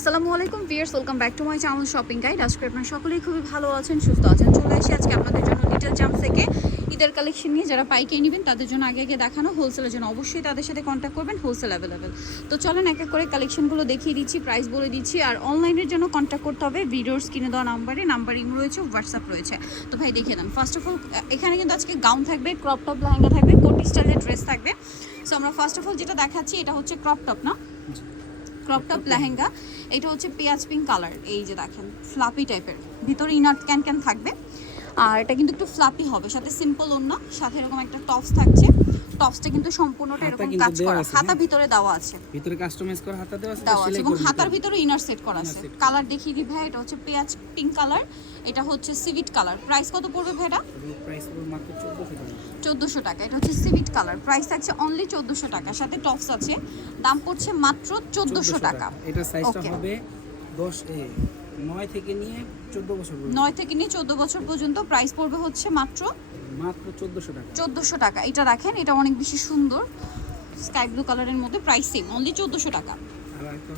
আসসালামু আলাইকুম viewers welcome back to my channel shopping guide. আজকে আপনারা সকলেই খুবই ভালো আছেন, সুস্থ আছেন। চলে এসে আজকে আপনাদের জন্য লিটল জাম্প থেকে। ঈদের কালেকশন নিয়ে যারা পাইকারি নেবেন, তাদের জন্য আগে আগে দেখানো হোলসেলের জন্য অবশ্যই তাদের সাথে কন্ট্যাক্ট করবেন হোলসেল অ্যাভেলেবেল তো চলেন এক এক করে কালেকশনগুলো দেখিয়ে দিচ্ছি প্রাইস বলে দিচ্ছি, আর অনলাইনের জন্য কন্ট্যাক্ট করতে হবে ভিডিওস কিনে দেওয়া নাম্বারে নাম্বার রয়েছে হোয়াটসঅ্যাপ রয়েছে। তো ভাই, দেখিয়ে দেন। ফার্স্ট অফ অল এখানে কিন্তু আজকে গাউন থাকবে ক্রপ টপ লেহেঙ্গা থাকবে, কোটি স্টাইলের ড্রেস থাকবে। সো আমরা ফার্স্ট অফ অল যেটা দেখাচ্ছি, এটা হচ্ছে ক্রপ টপ না? ক্রপ টপ লেহেঙ্গা এটা হচ্ছে পেঁয়াজ পিঙ্ক কালার এই যে দেখেন ফ্লাপি টাইপের ভিতরে ইনার ক্যান ক্যান থাকবে। আর এটা কিন্তু একটু ফ্লাপি হবে সাথে সিম্পল ওড়না সাথে এরকম একটা টপস থাকছে। টপসটা কিন্তু সম্পূর্ণটা এরকম কাজ করা। হাতা? ভিতরে দেওয়া আছে। ভিতরে কাস্টমাইজ করা হাতা দেওয়া আছে দেওয়া আছে এবং হাতার ভিতরে ইনার সেট করা আছে। কালার দেখিয়ে দিই ভাই এটা হচ্ছে পেঁয়াজ পিঙ্ক কালার এটা হচ্ছে সিভিট কালার প্রাইস কত পড়বে ভাইটা? প্রাইস হবে মাত্র 1400 টাকা। চোদ্দোশো টাকা এটা হচ্ছে সিভিট কালার প্রাইস থাকছে অনলি চোদ্দোশো টাকা সাথে টপস আছে। দাম পড়ছে মাত্র চোদ্দোশো টাকা। এটা সাইজটা হবে 10 এ 9 থেকে নিয়ে 14 বছর নয় থেকে নিয়ে চোদ্দ বছর পর্যন্ত প্রাইস পড়বে হচ্ছে মাত্র? মাত্র 1400 টাকা। চোদ্দোশো টাকা। এটা রাখেন এটা অনেক বেশি সুন্দর। স্কাই ব্লু কালারের মধ্যে প্রাইস সেম অনলি চোদ্দোশো টাকা। আর একটা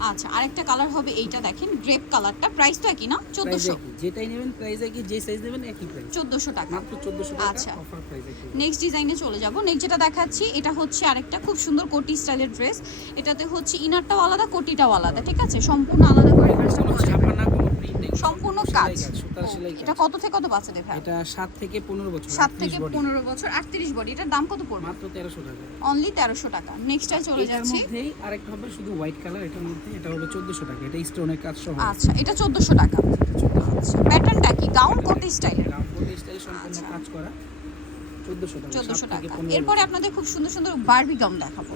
আচ্ছা আরেকটা কালার হবে এইটা দেখেন গ্রেপ কালারটা প্রাইস তো একই না? প্রাইস চোদ্দোশো। একই। যেটাই নেবেন প্রাইস একই যে সাইজ নেবেন একই প্রাইস চোদ্দোশো টাকা। মাত্র 1400 টাকা আচ্ছা। অফার প্রাইস একই। নেক্সট ডিজাইনে চলে যাব। নেক্সট যেটা দেখাচ্ছি এটা হচ্ছে আরেকটা খুব সুন্দর কোটি স্টাইলের ড্রেস এটাতে হচ্ছে ইনারটাও আলাদা কোটিটাও আলাদা ঠিক আছে? সম্পূর্ণ আলাদা করে ড্রেসটা সম্পূর্ণ কাজ। এটা কত থেকে কত বাচ্চাদের ভাই? এটা 7 থেকে 15 বছর সাত থেকে body। পনেরো বছর আটত্রিশ বডি এটার দাম কত পড়বে? মাত্র 1300 টাকা। অনলি তেরোশো টাকা। নেক্সটটায় চলে যাচ্ছি। মধ্যেই আরেকটা হবে শুধু হোয়াইট কালার এটার মধ্যে এটা হবে 1400 টাকা। এটা স্টোনের কাজ সহ। আচ্ছা এটা চোদ্দোশো টাকা। আচ্ছা প্যাটার্নটা কি? গাউন কোটি স্টাইলের রামপুর স্টাইল সম্পূর্ণ আচ্ছা। কাজ করা। 1400 টাকা চোদ্দোশো টাকা। থেকে 15 এরপরে আপনাদের খুব সুন্দর সুন্দর বারবি গাউন দেখাবো।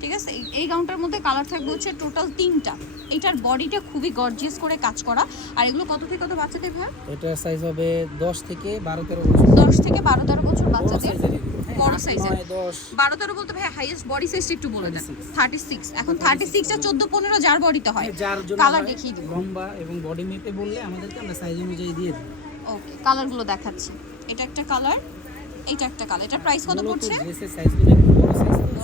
ঠিক আছে? এই- গাউনটার মধ্যে কালার থাকবে হচ্ছে টোটাল তিনটা। এটার বডিটা খুবই গর্জিয়াস করে কাজ করা। আর এগুলো কত থেকে কত বাচ্চাদের ভাই? এটা সাইজ হবে 10 থেকে 12 13 বছর। দশ থেকে বারো তেরো বছর বড় বাচ্চাদের? হ্যাঁ, বড় সাইজের। নয়, 10 বারো তেরো বলতে ভাই হাইয়েস্ট বডি সাইজটা একটু বলে দেন। 36 থার্টি সিক্স এখন থার্টি সিক্স আর চোদ্দ পনেরো যার বডিতে হয়। যার জন্য কালার হয়, দেখিয়ে দিব লম্বা এবং বডি মেপে বললে আমাদেরকে আমরা সাইজ অনুযায়ী দিয়ে দিই। ওকে কালারগুলো দেখাচ্ছি। এটা একটা কালার এটা একটা কালার এটার প্রাইস কত পড়ছে?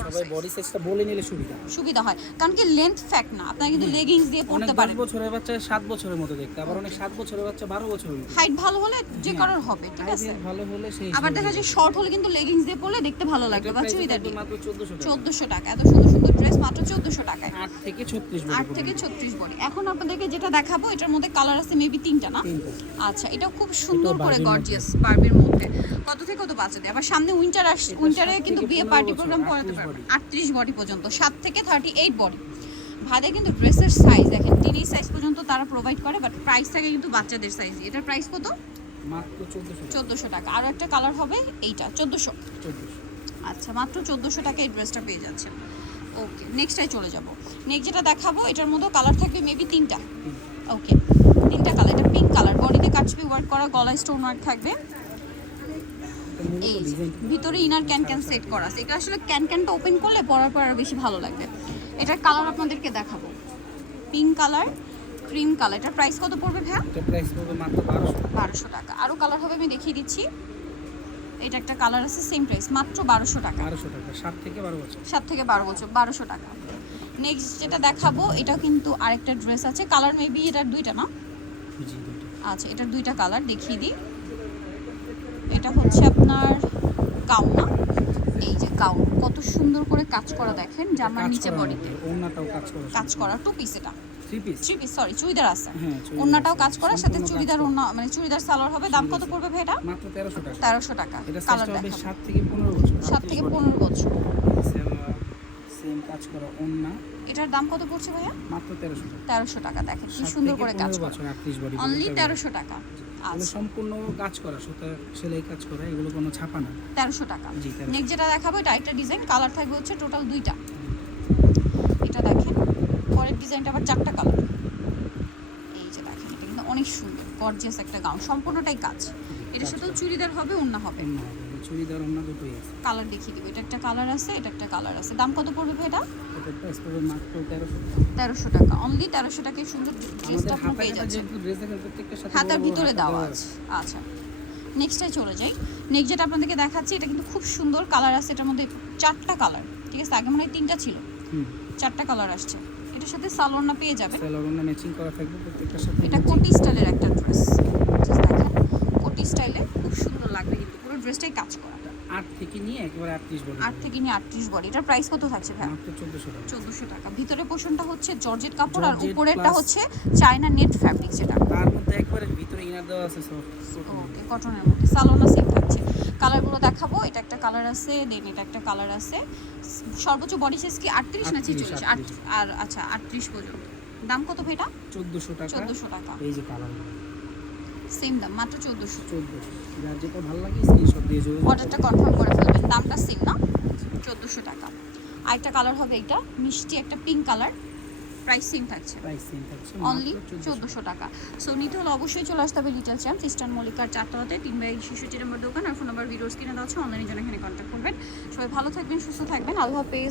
সবাই বডি সাইজটা বলে নিলে সুবিধা। সুবিধা হয়। কারণ কি লেন্থ ফ্যাক্ট না। আপনারা কিন্তু লেগিংস দিয়ে পড়তে 10 পারেন। বছরের বাচ্চা 7 বছরের মতো দেখতে আবার অনেক 7 বছরের বাচ্চা 12 বছরের মতো। হাইট ভালো হলে যে হ্যাঁ। কারোর হবে ঠিক আছে? ভালো হলে সেই আবার দেখা যায় শর্ট হলে কিন্তু লেগিংস দিয়ে পরলে দেখতে ভালো লাগবে বা চুড়িদার থাকবে দিয়ে। মাত্র 1400 টাকা। এত সুন্দর সুন্দর ড্রেস মাত্র টাকায়। 8 থেকে 36 বডি থেকে এখন আপনাদেরকে যেটা দেখাবো এটার মধ্যে কালার আছে মেবি তিনটা না? আচ্ছা এটা খুব সুন্দর করে গর্জিয়াস বারবির মধ্যে। কত থেকে কত বাচ্চাদের আবার সামনে উইন্টার আস এটা উইন্টারে কিন্তু বিয়ে পার্টি প্রোগ্রাম করাতে 38 পারবেন আটত্রিশ বডি পর্যন্ত। সাত থেকে থার্টি এইট বডি ভাদে কিন্তু ড্রেসের সাইজ দেখেন টিনি সাইজ পর্যন্ত তারা প্রোভাইড করে বাট প্রাইস থাকে কিন্তু বাচ্চাদের সাইজ এটার প্রাইস কত? মাত্র 1400 টাকা। চোদ্দোশো টাকা। আরও একটা কালার হবে এইটা চোদ্দোশো। আচ্ছা মাত্র চোদ্দোশো টাকা এই ড্রেসটা পেয়ে যাচ্ছে ওকে নেক্সটটাই চলে যাব। নেক্সট যেটা দেখাবো এটার মধ্যে কালার থাকবে মেবি তিনটা। ওকে তিনটা কালার এটা পিঙ্ক কালার বডিতে কাচবি ওয়ার্ক করা গলায় স্টোন ওয়ার্ক থাকবে। এই ভিতরে ইনার ক্যান ক্যান সেট করা আছে। এটা আসলে ক্যান ক্যানটা ওপেন করলে পরার পর আরও বেশি ভালো লাগবে। এটার কালার আপনাদেরকে দেখাবো। পিঙ্ক কালার ক্রিম কালার এটার প্রাইস কত পড়বে ভাইয়া? এটা প্রাইস পড়বে মাত্র 1200 বারোশো টাকা। আরও কালার হবে আমি দেখিয়ে দিচ্ছি। এটা একটা কালার আছে সেম প্রাইস মাত্র বারোশো টাকা। 1200 টাকা 7 থেকে 12 বছর। সাত থেকে বারো বছর বারোশো টাকা। নেক্সট যেটা দেখাবো এটাও কিন্তু আরেকটা ড্রেস আছে। কালার মেবি এটার দুইটা না? জি আচ্ছা এটার দুইটা কালার দেখিয়ে দিই। এটা হচ্ছে আপনার কাউনা এই যে কাউ। কত সুন্দর করে কাজ করা দেখেন জামার নিচে বডিতে হবে, ওড়নাটাও কাজ করা কাজ করা টু পিস এটা। Three piece three piece sorry churidar আছে। হ্যাঁ ওড়নাটাও কাজ করা সাথে চুড়িদার। ওড়না মানে চুড়িদার সালোয়ার হবে। দাম কত পড়বে ভাই এটা মাত্র 1300 টাকা। তেরোশো টাকা। এটা কালার হবে 7 থেকে 15 বছর। সাত থেকে পনেরো বছর। সেম কাজ করা ওড়না। এটার দাম কত পড়ছে ভাইয়া? মাত্র 1300 টাকা। তেরোশো টাকা দেখেন কি সুন্দর করে কাজ 15 করা। বছর 38 বডি অনলি তেরোশো টাকা। এগুলো আচ্ছা। সম্পূর্ণ কাজ করা সুতা সেলাই কাজ করা এগুলো কোনো ছাপা না। তেরোশো টাকা। জি, 1300 নেক্সট যেটা দেখাবো এটা একটা ডিজাইন কালার থাকবে হচ্ছে টোটাল দুইটা। এটা দেখেন পরের ডিজাইনটা আবার চারটা কালার। এই যে দেখেন এটা কিন্তু অনেক সুন্দর গর্জিয়াস একটা গাউন সম্পূর্ণটাই কাজ। এটা শুধু চুড়িদার হবে অন্য হবে। না হবে, চুড়িদার ওড়না দুটোই আছে। কালার দেখিয়ে দিব। এটা একটা কালার আছে এটা একটা কালার আছে। দাম কত পড়বে ভাই এটা? এটা প্রাইস পড়বে মাত্র 1300 টাকা। তেরোশো টাকা। অনলি তেরোশো টাকায় সুন্দর ড্রেসটা আপনি পেয়ে যাচ্ছেন। হাতার ভিতরে দেওয়া আছে। আচ্ছা। নেক্সটে চলে যাই। নেক্সট যেটা আপনাদেরকে দেখাচ্ছি এটা কিন্তু খুব সুন্দর কালার আছে। এটার মধ্যে চারটা কালার ঠিক আছে? আগে মনে হয় তিনটা ছিল। চারটা কালার আসছে। এটার সাথে সালোয়ারনা পেয়ে যাবেন স্যালোনা ম্যাচিং করা থাকবে প্রত্যেকটার সাথে এটা কোটি স্টাইলের একটা ড্রেস দেখেন কোটি স্টাইলে খুব সুন্দর লাগবে কিন্তু। ড্রেসটাই কাজ করা আট থেকে নিয়ে একেবারে আটত্রিশ বলে আট থেকে নিয়ে আটত্রিশ বডি। এটার প্রাইস কত থাকছে ভাই? চোদ্দোশো টাকা। চোদ্দোশো টাকা। ভিতরে পোর্শনটা হচ্ছে জর্জেট কাপড় আর উপরেরটা হচ্ছে চায়না নেট ফ্যাব্রিক যেটা। তার মধ্যে একবারে ভিতরে ইনার দেওয়া আছে ওকে কটনের মধ্যে। সালোনা সেম থাকছে। কালারগুলো দেখাবো। এটা একটা কালার আছে দেন এটা একটা কালার আছে। সর্বোচ্চ বডি সাইজ কি আটত্রিশ না 38, ছেচল্লিশ? আর আচ্ছা আটত্রিশ পর্যন্ত। দাম কত ভাইটা চোদ্দোশো টাকা। চোদ্দোশো টাকা। এই যে কালার সেম দাম মাত্র চোদ্দোশো। চোদ্দোশো যার যেটা ভালো লাগে স্ক্রিনশট দিয়ে যোগাযোগ অর্ডারটা কনফার্ম করে ফেলবেন দামটা সেম না চোদ্দোশো টাকা। আরেকটা কালার হবে এটা মিষ্টি একটা পিঙ্ক কালার প্রাইস সেম থাকছে। প্রাইস সেম থাকছে অনলি চোদ্দোশো টাকা। সো নিতে হলে অবশ্যই চলে আসতে হবে লিটল চ্যাম্প ইস্টার্ন মল্লিকার চারতলাতে তিন বাই শিশুটি নম্বর দোকান আর ফোন নাম্বার ভিডিওস কিনে দেওয়া হচ্ছে অনলাইনে জন্য এখানে কন্ট্যাক্ট করবেন। সবাই ভালো থাকবেন সুস্থ থাকবেন আল্লাহ হাফেজ।